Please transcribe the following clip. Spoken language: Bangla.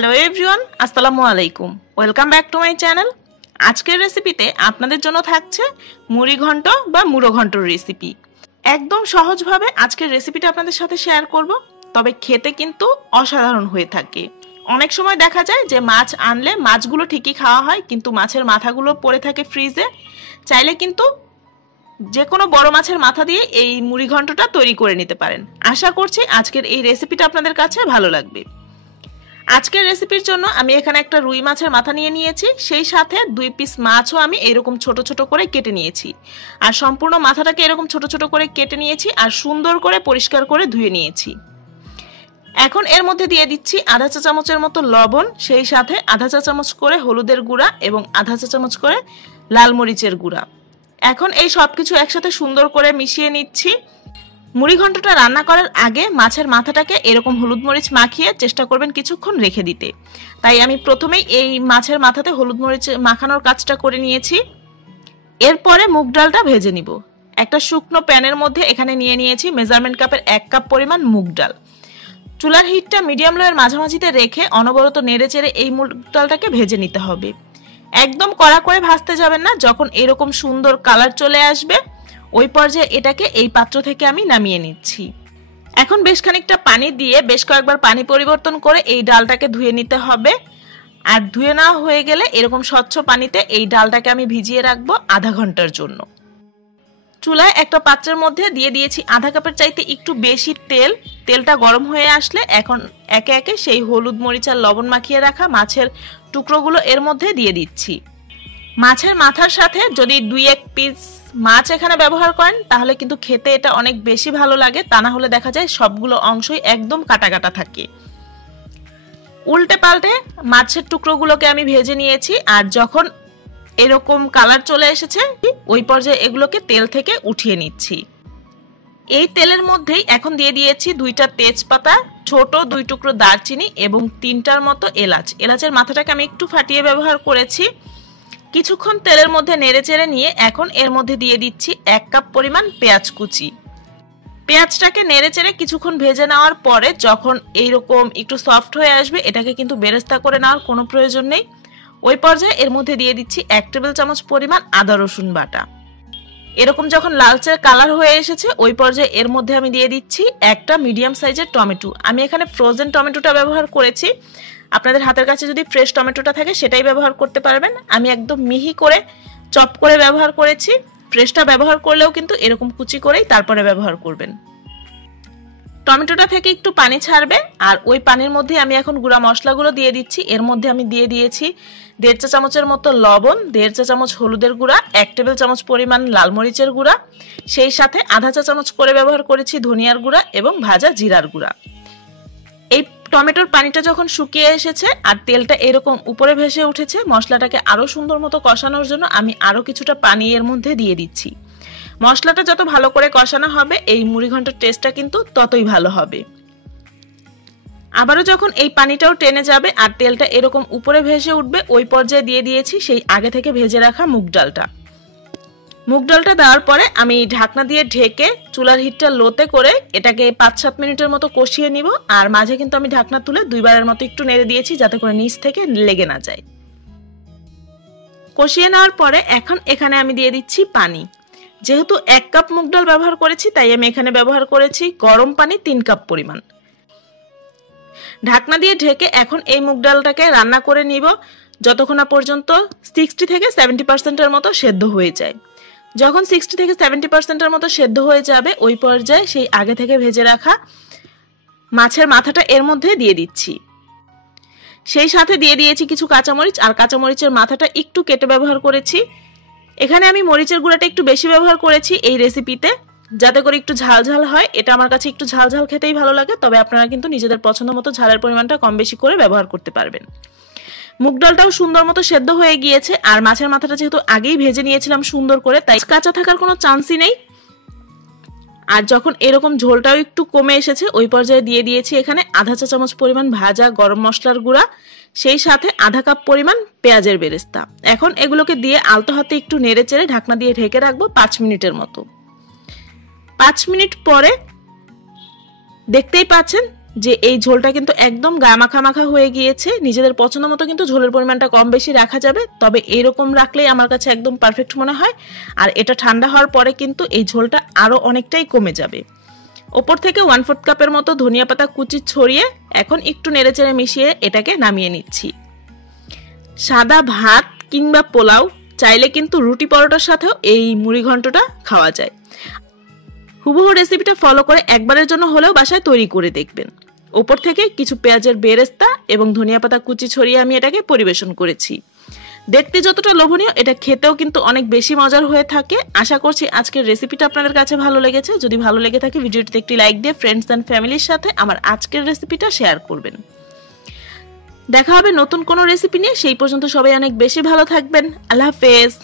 হ্যালো এভরিওয়ান, আসসালামু আলাইকুম। Welcome back to my channel. আজকের রেসিপিতে আপনাদের জন্য থাকছে মুড়ি ঘন্ট বা মুড়ো ঘন্টর রেসিপি। একদম সহজভাবে আজকের রেসিপিটা আপনাদের সাথে শেয়ার করব, তবে খেতে কিন্তু অসাধারণ হয়ে থাকে। অনেক সময় দেখা যায় যে মাছ আনলে মাছগুলো ঠিকই খাওয়া হয়, কিন্তু মাছের মাথাগুলো পড়ে থাকে ফ্রিজে। চাইলে কিন্তু যে কোনো বড় মাছের মাথা দিয়ে এই মুড়ি ঘন্টটা তৈরি করে নিতে পারেন। আশা করছি আজকের এই রেসিপিটা আপনাদের কাছে ভালো লাগবে। আজকের রেসিপির জন্য আমি এখানে একটা রুই মাছের মাথা নিয়ে নিয়েছি, সেই সাথে 2 পিস মাছও আমি এরকম ছোট ছোট করে কেটে নিয়েছি। আর সম্পূর্ণ মাথাটাকে এরকম ছোট ছোট করে কেটে নিয়েছি আর সুন্দর করে পরিষ্কার করে ধুয়ে নিয়েছি। এখন এর মধ্যে দিয়ে দিচ্ছি আধা চা চামচের মতো লবণ, সেই সাথে আধা চা চামচ করে হলুদের গুঁড়া এবং আধা চা চামচ করে লাল মরিচের গুঁড়া। এখন এই সবকিছু একসাথে সুন্দর করে মিশিয়ে নিচ্ছি। মুড়ি ঘন্টটা রান্না করার আগে মাছের মাথাটাকে এরকম হলুদ মরিচ মাখিয়ে চেষ্টা করবেন কিছুক্ষণ রেখে দিতে। তাই আমি প্রথমেই এই মাছের মাথাতে হলুদ মরিচ মাখানোর কাজটা করে নিয়েছি। এরপরে মুগ ডালটা ভেজে নিব। একটা শুকনো প্যানের মধ্যে এখানে নিয়ে নিয়েছি মেজারমেন্ট কাপের 1 কাপ পরিমাণ মুগ ডাল। চুলার হিটটা মিডিয়াম লোয়ের মাঝামাঝিতে রেখে অনবরত নেড়েচেড়ে এই মুগ ডালটাকে ভেজে নিতে হবে। একদম কড়া করে ভাজতে যাবেন না, যখন এরকম সুন্দর কালার চলে আসবে ওই পর্যায়ে এটাকে এই পাত্র থেকে আমি নামিয়ে নিচ্ছি। এখন বেশ খানিকটা পানি দিয়ে বেশ কয়েকবার পানি পরিবর্তন করে এই ডালটাকে ধুয়ে নিতে হবে। আর ধুয়ে নেওয়া হয়ে গেলে এরকম স্বচ্ছ পানিতে এই ডালটাকে আমি ভিজিয়ে রাখবো আধা ঘন্টার জন্য। চুলায় একটা পাত্রের মধ্যে দিয়ে দিয়েছি আধা কাপের চাইতে একটু বেশি তেল। তেলটা গরম হয়ে আসলে এখন একে একে সেই হলুদ মরিচ আর লবণ মাখিয়ে রাখা মাছের টুকরোগুলো এর মধ্যে দিয়ে দিচ্ছি। মাছের মাথার সাথে যদি 2-1 পিস মাছ এখানে ব্যবহার করেন তাহলে কিন্তু খেতে এটা অনেক বেশি ভালো লাগে, তা না হলে দেখা যায় সবগুলো অংশই একদম কাটা কাটা থাকে। উল্টে পাল্টে মাছের টুকরোগুলোকে আমি ভেজে নিয়েছি। আর যখন এরকম কালার চলে এসেছে ওই পর্যায়ে এগুলোকে তেল থেকে উঠিয়ে নিচ্ছি। এই তেলের মধ্যেই এখন দিয়ে দিয়েছি 2টা তেজপাতা, ছোট 2 টুকরো দারচিনি এবং 3টার মতো এলাচ। এলাচের মাথাটাকে আমি একটু ফাটিয়ে ব্যবহার করেছি। কিছুক্ষণ তেলের মধ্যে নেড়েচেড়ে নিয়ে এখন এর মধ্যে দিয়ে দিচ্ছি 1 কাপ পরিমাণ পেঁয়াজ কুচি। পেঁয়াজটাকে নেড়েচেড়ে কিছুক্ষণ ভেজে নেওয়ার পরে যখন এইরকম একটু সফট হয়ে আসবে এটাকে কিন্তু বেরেস্তা করে নেওয়ার কোনো প্রয়োজন নেই। ওই পর্যায়ে এর মধ্যে দিয়ে দিচ্ছি 1 টেবিল চামচ পরিমাণ আদা রসুন বাটা। এরকম যখন লালচে কালার হয়ে এসেছে ওই পর্যায়ে এর মধ্যে আমি দিয়ে দিচ্ছি একটা মিডিয়াম সাইজের টমেটো। আমি এখানে ফ্রোজেন টমেটোটা ব্যবহার করেছি, আপনাদের হাতের কাছে যদি ফ্রেশ টমেটোটা থাকে সেটাই ব্যবহার করতে পারবেন। আমি একদম মিহি করে চপ করে ব্যবহার করেছি। ফ্রেশটা ব্যবহার করলেও কিন্তু এরকম কুচি করেই তারপরে ব্যবহার করবেন। টমেটোটা থেকে একটু পানি ছাড়বে আর ওই পানির মধ্যে আমি এখন গুঁড়া মশলাগুলো দিয়ে দিচ্ছি। এর মধ্যে আমি দিয়ে দিয়েছি 1.5 চা চামচের মতো লবণ, 1.5 চা চামচ হলুদের গুঁড়া, 1 টেবিল চামচ পরিমাণ লাল মরিচের গুঁড়া, সেই সাথে আধা চা চামচ করে ব্যবহার করেছি ধনিয়ার গুঁড়া এবং ভাজা জিরার গুঁড়া। এই টমেটোর পানিটা যখন শুকিয়ে এসেছে আর তেলটা এরকম উপরে ভেসে উঠেছে, মশলাটাকে আরো সুন্দর মতো কষানোর জন্য আমি আরো কিছুটা পানি এর মধ্যে দিয়ে দিচ্ছি। মশলাটা যত ভালো করে কষানো হবে এই মুড়ি ঘন্টের টেস্টটা কিন্তু ততই ভালো হবে। আবারও যখন এই পানিটাও টেনে যাবে আর তেলটা এরকম উপরে ভেসে উঠবে ওই পর্যায়ে দিয়ে দিয়েছি সেই আগে থেকে ভেজে রাখা মুগ ডালটা। মুগ ডালটা দেওয়ার পরে আমি ঢাকনা দিয়ে ঢেকে চুলার হিটটা লোতে করে এটাকে 5-7 মিনিটের মতো কষিয়ে নিব। আর মাঝে কিন্তু আমি ঢাকনা তুলে 2 বারের মতো একটু নেড়ে দিয়েছি যাতে করে নিচ থেকে লেগে না যায়। কষিয়ে নেওয়ার পরে এখন এখানে আমি দিয়ে দিচ্ছি পানি। যেহেতু 1 কাপ মুগ ডাল ব্যবহার করেছি তাই আমি এখানে ব্যবহার করেছি গরম পানি 3 কাপ পরিমাণ। ঢাকনা দিয়ে ঢেকে এখন এই মুগ ডালটাকে রান্না করে নিব যতক্ষণ না পর্যন্ত 60 থেকে 70% মতো সেদ্ধ হয়ে যায়। যখন 60 থেকে 70% মতো সেদ্ধ হয়ে যাবে ওই পর্যায়ে সেই আগে থেকে ভেজে রাখা মাছের মাথাটা এর মধ্যে দিয়ে দিচ্ছি। সেই সাথে দিয়ে দিয়েছি কিছু কাঁচামরিচ, আর কাঁচামরিচের মাথাটা একটু কেটে ব্যবহার করেছি। এখানে আমি মরিচের গুঁড়াটা একটু বেশি ব্যবহার করেছি এই রেসিপিতে যাতে করে একটু ঝাল ঝাল হয়। এটা আমার কাছে একটু ঝাল ঝাল খেতেই ভালো লাগে, তবে আপনারা কিন্তু নিজেদের পছন্দ মতো ঝালের পরিমাণটা কম বেশি করে ব্যবহার করতে পারবেন। মুগ ডালটাও সুন্দর মতো সেদ্ধ হয়ে গিয়েছে আর মাছের মাথাটা যেহেতু আগেই ভেজে নিয়েছিলাম সুন্দর করে তাই কাঁচা থাকার কোনো চান্সই নেই। আর যখন এরকম ঝোলটাও একটু কমে এসেছে ওই পর্যায়ে দিয়ে দিয়েছি এখানে আধা চা চামচ পরিমাণ ভাজা গরম মশলার গুঁড়া, সেই সাথে আধা কাপ পরিমাণ পেঁয়াজের বেরেস্তা। এখন এগুলোকে দিয়ে আলতো হাতে একটু নেড়েচেড়ে ঢাকনা দিয়ে ঢেকে রাখবো 5 মিনিটের মতো। 5 মিনিট পরে দেখতেই পাচ্ছেন যে এই ঝোলটা কিন্তু একদম গামাখা মাখা হয়ে গিয়েছে। নিজেদের পছন্দ মতো কিন্তু ঝোলের পরিমাণটা কম বেশি রাখা যাবে, তবে এরকম রাখলেই আমার কাছে একদম পারফেক্ট মনে হয়। আর এটা ঠান্ডা হওয়ার পরে কিন্তু এই ঝোলটা আরও অনেকটাই কমে যাবে। ওপর থেকে 1/4 কাপের মতো ধনিয়া পাতা কুচি ছড়িয়ে এখন একটু নেড়েচেড়ে মিশিয়ে এটাকে নামিয়ে নিচ্ছি। সাদা ভাত কিংবা পোলাও, চাইলে কিন্তু রুটি পরোটার সাথেও এই মুড়ি ঘন্টটা খাওয়া যায়। হুবহু রেসিপিটা ফলো করে একবারের জন্য হলেও বাসায় তৈরি করে দেখবেন। ওপর থেকে কিছু পেঁয়াজের বেরেস্তা এবং ধনিয়া পাতা কুচি ছড়িয়ে আমি এটাকে পরিবেশন করেছি। দেখতে যতটা লোভনীয়, এটা খেতেও কিন্তু অনেক বেশি মজার হয়ে থাকে। আশা করছি আজকের রেসিপিটা আপনাদের কাছে ভালো লেগেছে। যদি ভালো লেগে থাকে ভিডিওটিতে একটি লাইক দিয়ে ফ্রেন্ডস অ্যান্ড ফ্যামিলির সাথে আমার আজকের রেসিপিটা শেয়ার করবেন। দেখা হবে নতুন কোনো রেসিপি নিয়ে। সেই পর্যন্ত সবাই অনেক বেশি ভালো থাকবেন। আল্লাহ হাফেজ।